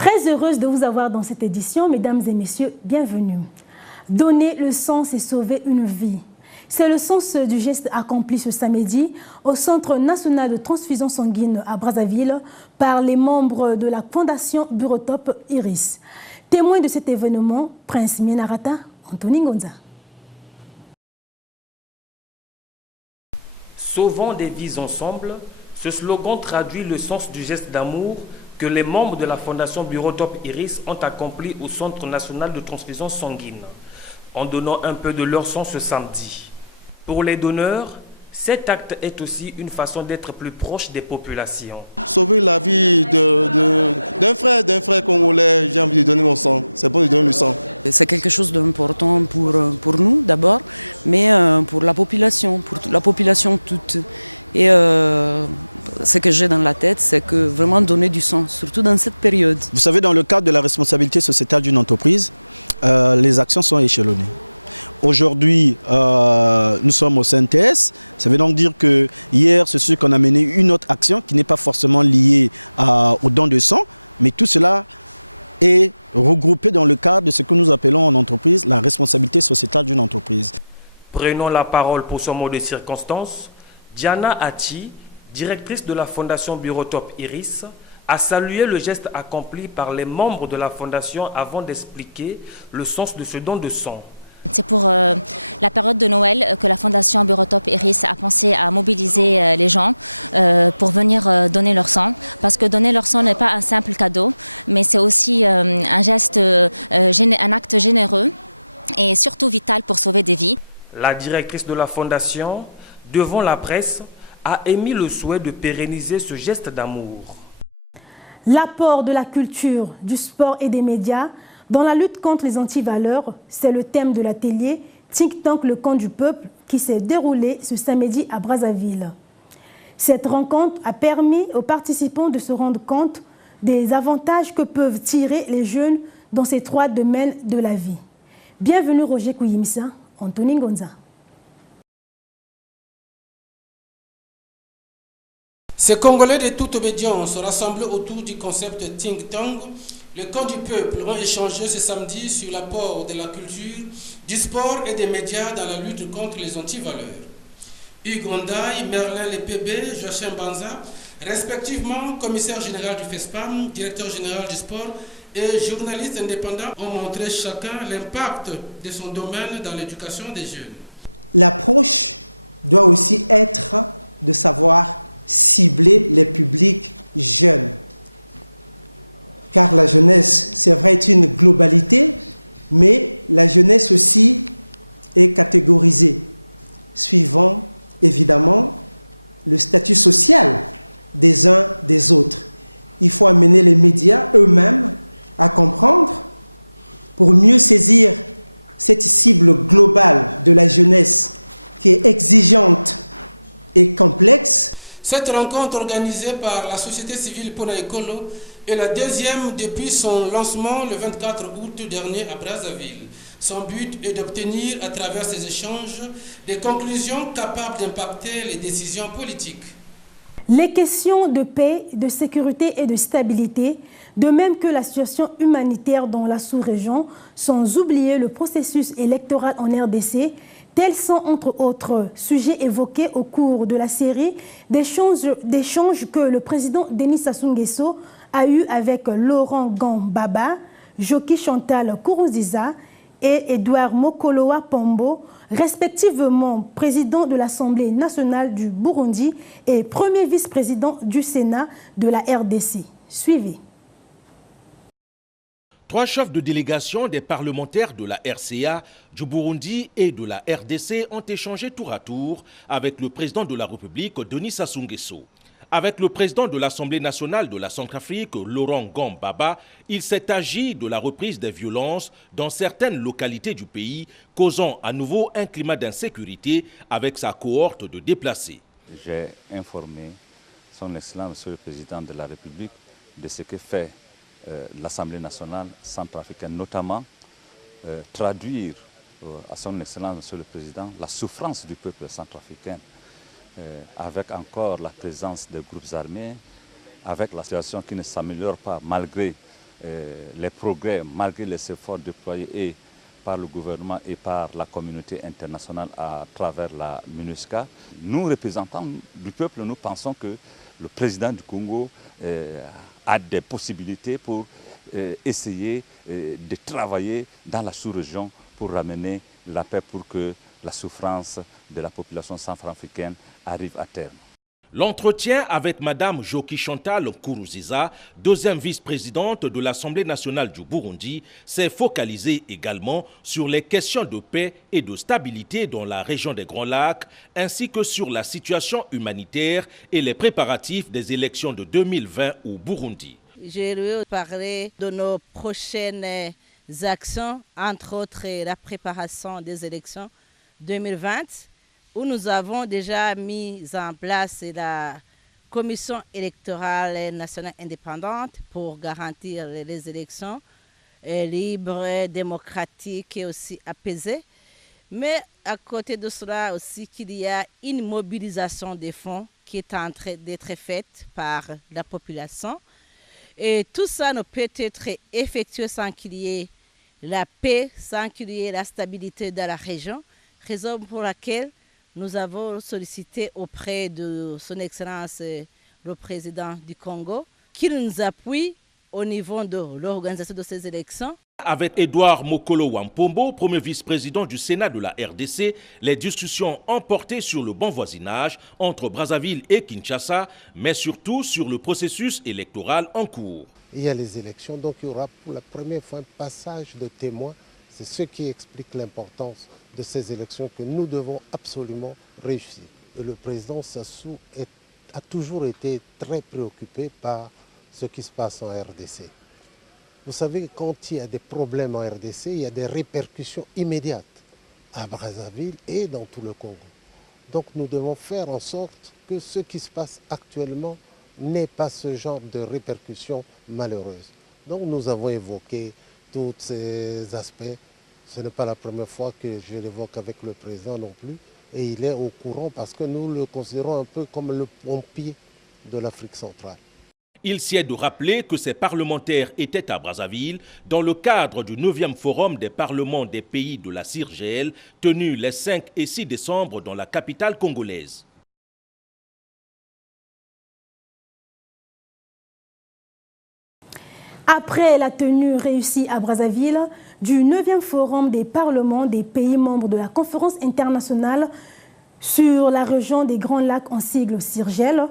Très heureuse de vous avoir dans cette édition, mesdames et messieurs, bienvenue. Donner le sang, c'est sauver une vie. C'est le sens du geste accompli ce samedi au Centre national de transfusion sanguine à Brazzaville par les membres de la Fondation Burotop Iris. Témoin de cet événement, Prince Mienarata, Anthony Ngonza. Sauvons des vies ensemble, ce slogan traduit le sens du geste d'amour que les membres de la Fondation Burotop Iris ont accompli au Centre national de transfusion sanguine, en donnant un peu de leur sang ce samedi. Pour les donneurs, cet acte est aussi une façon d'être plus proche des populations. Sauver la vie d'un frère congolais, j'ai envie de donner mon sang. C'est bon de donner le sang. C'est quelque chose d'important pour nous d'abord, mais pour la population toute. Et ce que j'ai dans la tête, c'est que vraiment donner du sang, surtout dans cette période. Vous savez, dans le cadre de la responsabilité sociétale d'une entreprise, les actions sont échelonnées. Aujourd'hui, nous sommes au CNTS. Ça veut donc dire que hier, c'est sûr qu'on a mené une autre action qui n'est pas forcément liée au don de sang, mais tout cela est regroupé dans le cadre de ce que nous appelons en entreprise la responsabilité sociétale d'une entreprise. Prenons la parole pour ce mot de circonstance. Diana Ati, directrice de la Fondation Burotop Iris, a salué le geste accompli par les membres de la Fondation avant d'expliquer le sens de ce don de sang. C'est pour la période de Noël que la Fondation Burotop Iris a pensé à mobiliser les gens pour venir donner leur sang. Parce que donner leur sang n'est pas un simple cadeau, mais c'est aussi un geste, un acte généreux et surtout vital pour sauver des vies. La directrice de la Fondation, devant la presse, a émis le souhait de pérenniser ce geste d'amour. L'apport de la culture, du sport et des médias dans la lutte contre les antivaleurs, c'est le thème de l'atelier Think Tank le camp du peuple qui s'est déroulé ce samedi à Brazzaville. Cette rencontre a permis aux participants de se rendre compte des avantages que peuvent tirer les jeunes dans ces trois domaines de la vie. Bienvenue Roger Kouyimsa, Anthony Ngonza. Ces Congolais de toute obédience rassemblés autour du concept Think Tank, le camp du peuple, ont échangé ce samedi sur l'apport de la culture, du sport et des médias dans la lutte contre les antivaleurs. Hugues Rondaï, Merlin Lepébé, Joachim Banza, respectivement commissaire général du FESPAM, directeur général du sport et journaliste indépendant, ont montré chacun l'impact de son domaine dans l'éducation des jeunes. L'approche doit aussi être de savoir cibler les publics jeunes. Car la jeunesse, c'est vrai, est une globalité, mais la jeunesse aussi est catégorisée, suivant évidemment le statut social des uns des autres. Il faut amener les médias eux-mêmes à comprendre pour mieux saisir cette cible globale de la jeunesse qui est exigeante et complexe. Cette rencontre organisée par la société civile Pona Ekolo est la deuxième depuis son lancement le 24 août dernier à Brazzaville. Son but est d'obtenir à travers ces échanges des conclusions capables d'impacter les décisions politiques. Les questions de paix, de sécurité et de stabilité, de même que la situation humanitaire dans la sous-région, sans oublier le processus électoral en RDC, tels sont entre autres sujets évoqués au cours de la série d'échanges que le président Denis Sassou Nguesso a eu avec Laurent Gambaba, Joki Chantal Kourouziza et Edouard Mokoloa Pombo, respectivement président de l'Assemblée nationale du Burundi et premier vice-président du Sénat de la RDC. Suivez. Trois chefs de délégation des parlementaires de la RCA, du Burundi et de la RDC ont échangé tour à tour avec le président de la République, Denis Sassou Nguesso. Avec le président de l'Assemblée nationale de la Centrafrique, Laurent Gambaba, il s'est agi de la reprise des violences dans certaines localités du pays, causant à nouveau un climat d'insécurité avec sa cohorte de déplacés. J'ai informé son Excellence, Monsieur le Président de la République, de ce que fait l'Assemblée nationale centrafricaine, notamment traduire à son Excellence, Monsieur le Président, la souffrance du peuple centrafricain, avec encore la présence des groupes armés, avec la situation qui ne s'améliore pas malgré les progrès, malgré les efforts déployés et par le gouvernement et par la communauté internationale à travers la MINUSCA. Nous, représentants du peuple, nous pensons que le président du Congo a des possibilités pour essayer de travailler dans la sous-région pour ramener la paix, pour que la souffrance de la population centrafricaine arrive à terme. L'entretien avec Mme Joki Chantal Nkuruziza, deuxième vice-présidente de l'Assemblée nationale du Burundi, s'est focalisé également sur les questions de paix et de stabilité dans la région des Grands Lacs, ainsi que sur la situation humanitaire et les préparatifs des élections de 2020 au Burundi. Je vais parler de nos prochaines actions, entre autres la préparation des élections 2020, où nous avons déjà mis en place la Commission électorale nationale indépendante pour garantir les élections libres, démocratiques et aussi apaisées. Mais à côté de cela aussi qu'il y a une mobilisation des fonds qui est en train d'être faite par la population. Et tout ça ne peut être effectué sans qu'il y ait la paix, sans qu'il y ait la stabilité dans la région, raison pour laquelle nous avons sollicité auprès de son Excellence le président du Congo qu'il nous appuie au niveau de l'organisation de ces élections. Avec Edouard Mokolo Wampombo, premier vice-président du Sénat de la RDC, les discussions ont porté sur le bon voisinage entre Brazzaville et Kinshasa, mais surtout sur le processus électoral en cours. Il y a les élections, donc il y aura pour la première fois un passage de témoins. C'est ce qui explique l'importance de ces élections que nous devons absolument réussir. Et le président Sassou a toujours été très préoccupé par ce qui se passe en RDC. Vous savez, quand il y a des problèmes en RDC, il y a des répercussions immédiates à Brazzaville et dans tout le Congo. Donc nous devons faire en sorte que ce qui se passe actuellement n'ait pas ce genre de répercussions malheureuses. Donc nous avons évoqué tous ces aspects. Ce n'est pas la première fois que je l'évoque avec le président non plus. Et il est au courant parce que nous le considérons un peu comme le pompier de l'Afrique centrale. Il sied de rappeler que ces parlementaires étaient à Brazzaville dans le cadre du 9e forum des parlements des pays de la CIRGL tenu les 5 et 6 décembre dans la capitale congolaise. Après la tenue réussie à Brazzaville du 9e forum des parlements des pays membres de la conférence internationale sur la région des Grands Lacs en sigle CIRGL,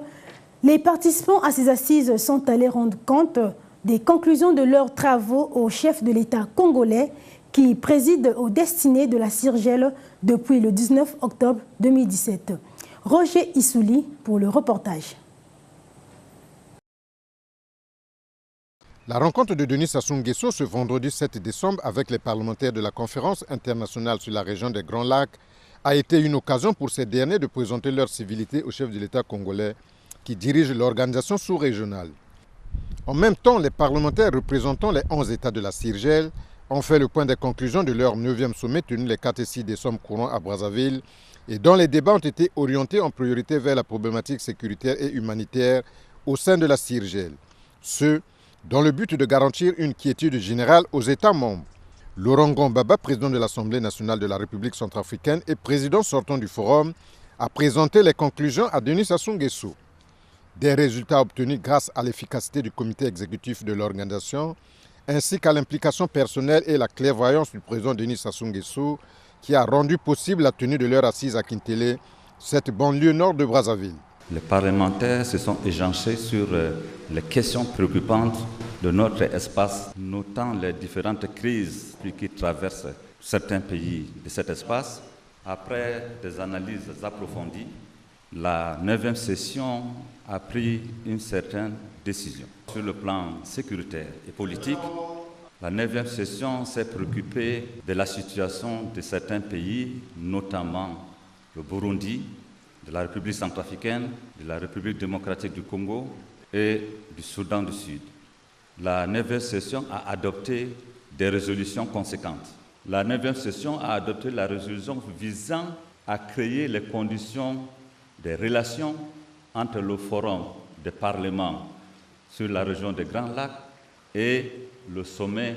les participants à ces assises sont allés rendre compte des conclusions de leurs travaux au chef de l'État congolais qui préside aux destinées de la CIRGL depuis le 19 octobre 2017. Roger Issouli pour le reportage. La rencontre de Denis Sassou Nguesso ce vendredi 7 décembre avec les parlementaires de la conférence internationale sur la région des Grands Lacs a été une occasion pour ces derniers de présenter leur civilité au chef de l'État congolais qui dirige l'organisation sous-régionale. En même temps, les parlementaires représentant les 11 États de la CIRGL ont fait le point des conclusions de leur 9e sommet tenu les 4 et 6 décembre courants à Brazzaville et dont les débats ont été orientés en priorité vers la problématique sécuritaire et humanitaire au sein de la CIRGL. Ce, dans le but de garantir une quiétude générale aux États membres. Laurent Gombaba, président de l'Assemblée nationale de la République centrafricaine et président sortant du forum, a présenté les conclusions à Denis Sassou Nguesso. Des résultats obtenus grâce à l'efficacité du comité exécutif de l'organisation, ainsi qu'à l'implication personnelle et la clairvoyance du président Denis Sassou Nguesso, qui a rendu possible la tenue de leur assise à Kintélé, cette banlieue nord de Brazzaville. Les parlementaires se sont échangés sur les questions préoccupantes de notre espace, notant les différentes crises qui traversent certains pays de cet espace. Après des analyses approfondies, la 9e session a pris une certaine décision. Sur le plan sécuritaire et politique, la 9e session s'est préoccupée de la situation de certains pays, notamment le Burundi, de la République centrafricaine, de la République démocratique du Congo et du Soudan du Sud. La 9e session a adopté des résolutions conséquentes. La 9e session a adopté la résolution visant à créer les conditions des relations entre le Forum des parlements sur la région des Grands Lacs et le sommet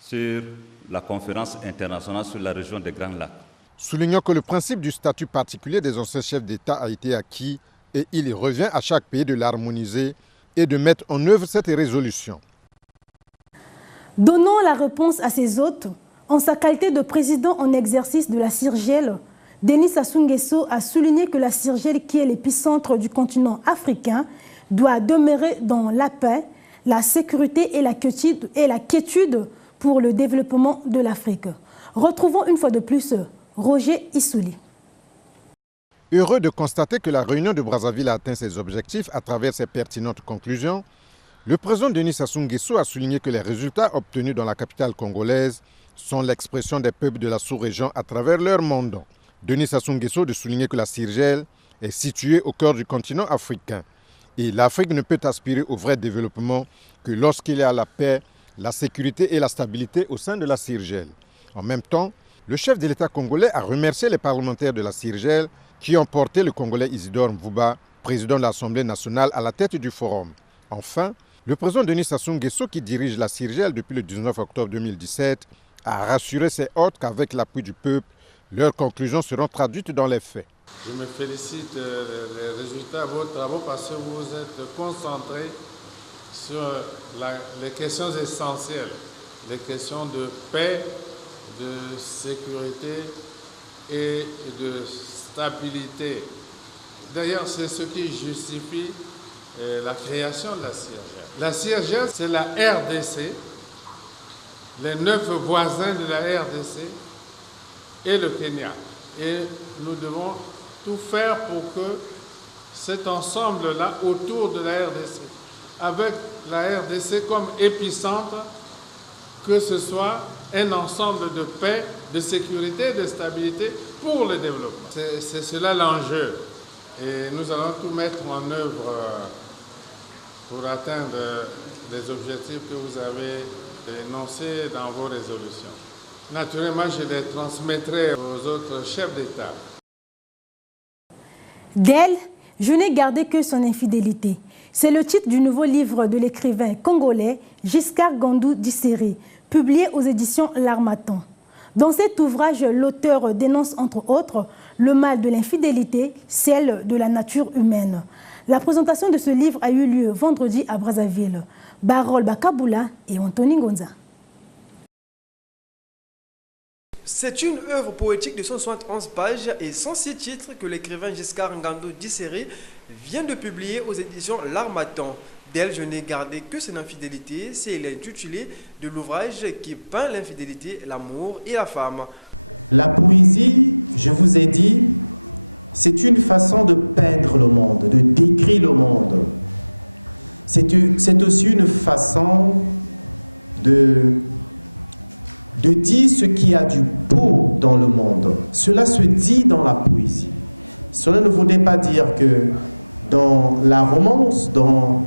sur la conférence internationale sur la région des Grands Lacs. Soulignant que le principe du statut particulier des anciens chefs d'État a été acquis et il revient à chaque pays de l'harmoniser et de mettre en œuvre cette résolution. Donnant la réponse à ses hôtes, en sa qualité de président en exercice de la CIRGEL, Denis Sassou Nguesso a souligné que la CIRGEL, qui est l'épicentre du continent africain, doit demeurer dans la paix, la sécurité et la quiétude pour le développement de l'Afrique. Retrouvons une fois de plus Roger Issouli. Heureux de constater que la réunion de Brazzaville a atteint ses objectifs à travers ses pertinentes conclusions, le président Denis Sassou Nguesso a souligné que les résultats obtenus dans la capitale congolaise sont l'expression des peuples de la sous-région à travers leur monde. Denis Sassou Nguesso de souligner que la CIRGEL est située au cœur du continent africain. Et l'Afrique ne peut aspirer au vrai développement que lorsqu'il y a la paix, la sécurité et la stabilité au sein de la CIRGEL. En même temps, le chef de l'État congolais a remercié les parlementaires de la CIRGEL qui ont porté le Congolais Isidore Mvouba, président de l'Assemblée nationale, à la tête du forum. Enfin, le président Denis Sassou Nguesso, qui dirige la CIRGEL depuis le 19 octobre 2017, a rassuré ses hôtes qu'avec l'appui du peuple, leurs conclusions seront traduites dans les faits. Je me félicite des résultats de vos travaux parce que vous vous êtes concentrés sur les questions essentielles, les questions de paix, de sécurité et de stabilité. D'ailleurs, c'est ce qui justifie la création de la CIRGEL. La CIRGEL, c'est la RDC, les 9 voisins de la RDC et le Kenya. Et nous devons tout faire pour que cet ensemble-là, autour de la RDC, avec la RDC comme épicentre, que ce soit un ensemble de paix, de sécurité, de stabilité pour le développement. C'est cela l'enjeu. Et nous allons tout mettre en œuvre pour atteindre les objectifs que vous avez énoncés dans vos résolutions. Naturellement, je les transmettrai aux autres chefs d'État. D'elle, je n'ai gardé que son infidélité. C'est le titre du nouveau livre de l'écrivain congolais Giscard Ngandou Disséré, publié aux éditions L'Harmattan. Dans cet ouvrage, l'auteur dénonce entre autres le mal de l'infidélité, celle de la nature humaine. La présentation de ce livre a eu lieu vendredi à Brazzaville. Barol Bakaboula et Anthony Ngonza. C'est une œuvre poétique de 171 pages et 106 titres que l'écrivain Giscard Ngandou Disséré vient de publier aux éditions L'Harmattan. D'elle, je n'ai gardé que son infidélité. C'est l'intitulé de l'ouvrage qui peint l'infidélité, l'amour et la femme. La poésie, je vous ai dit, c'est une façon de peindre le monde, de décrire le monde. C'est aussi une façon de dire ce qu'il y a du beau dans le monde. Cela se dit dans la poésie. Cela ne voudrait pas dire que dans la romance, dans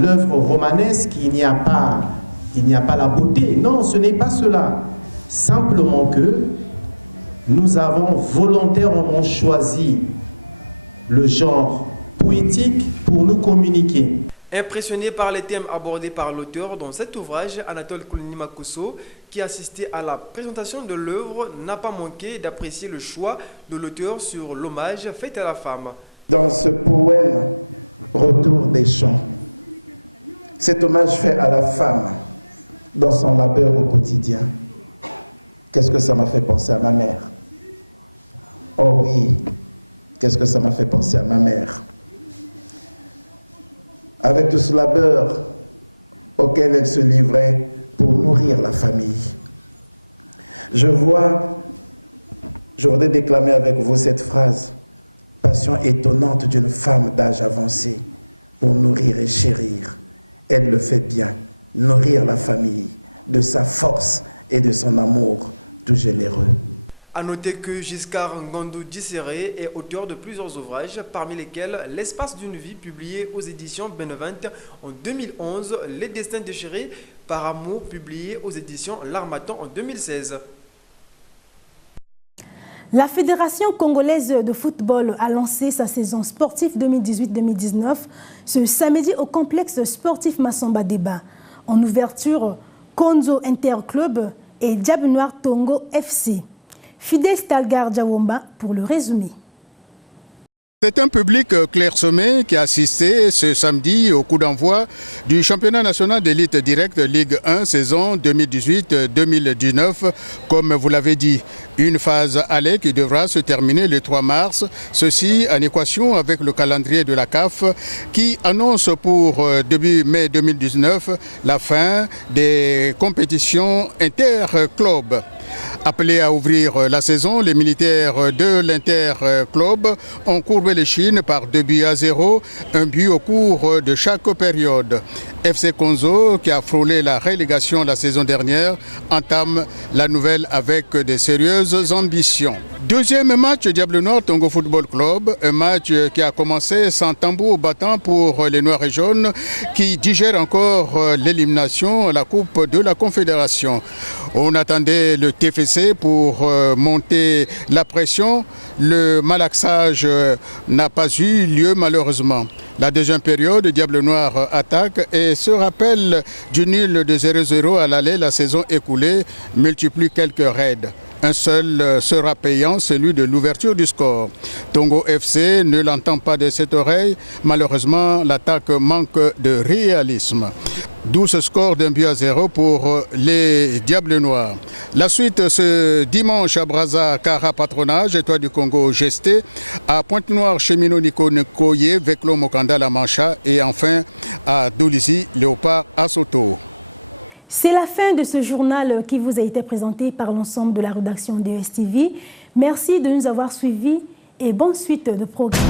l'œuvre romanesque, il n'y a pas la beauté. Non, ce n'est pas cela. Simplement que nous avons volontairement choisi le genre poétique pour nous communiquer. Impressionné par les thèmes abordés par l'auteur dans cet ouvrage, Anatole Koulinimakosso, qui assistait à la présentation de l'œuvre, n'a pas manqué d'apprécier le choix de l'auteur sur l'hommage fait à la femme. Dans ce poème « Retour des champs », cet hommage fait à la femme dans son labeur au quotidien, qu'est-ce que ça m'a fait penser à ma mère? Oh oui, qu'est-ce que ça m'a fait penser à ma mère? Avec tout ce labeur auquel elle se livrait pour nourrir la famille. Je voudrais déclamer avec vous cette phrase: passion étonnante d'une femme d'âge avancé pour nourrir et chérir. Elle le fait bien, nourrir la famille de sa force et de son amour tout généreux. A noter que Giscard Ngandou Disséré est auteur de plusieurs ouvrages, parmi lesquels L'espace d'une vie, publié aux éditions Benevent en 2011, Les destins déchirés par amour, publié aux éditions L'Harmattan en 2016. La Fédération congolaise de football a lancé sa saison sportive 2018-2019 ce samedi au complexe sportif Massamba Débat. En ouverture, Konzo Interclub et Diable Noir Tongo FC. Fidel Stalgar Diawomba pour le résumé. C'est un public clairsemé qui a assisté ce samedi au coup d'envoi du championnat national d'élite directe Ligue 1 saison 2018-2019. Comme vous l'avez dit, une phase aller qui devra se terminer le 3 mars. Ceci en équation avec le calendrier de la CAF qui annonce pour début mai 2019 la fin des compétitions interclubs. Appelés à ouvrir la saison, les militaires de l'Interclub ont courbé les chines par 2-0, un but au cours de chaque période. FC Konzo, qui a frôlé la relégation la saison dernière, entame la nouvelle avec de sérieuses ambitions. Deuxième match, Diable Noir Tongo Football Club, un match qui a commencé sans tambour battant pour les Noirs et Jaunes qui digèrent encore l'élimination à la Coupe de la Confédération. On attendait le TFC pour monter la pression. Le malaxage n'a pas eu lieu malheureusement. La deuxième période, Diable Noir attaque et se rappelle du nul de 0-0 à l'aller la saison écoulée, multiplie quelques raids. Un seul sera payant, celui de l'ouverture du score. Tongo FC ne l'entend pas de cette oreille. Malheureusement, l'attaque manque de réalisme. D'où ce score d'1-0 pour les Diables Noirs. La suite ce dimanche à Brazza, Kara Patronage, Étoile du Congo Gesté, à Pointe-Noire, Cheminot Nico Nkoye, Veclo Mokanda La Mancha et enfin à Dolizy, Léopard à Soto. C'est la fin de ce journal qui vous a été présenté par l'ensemble de la rédaction de STV. Merci de nous avoir suivis et bonne suite de programme.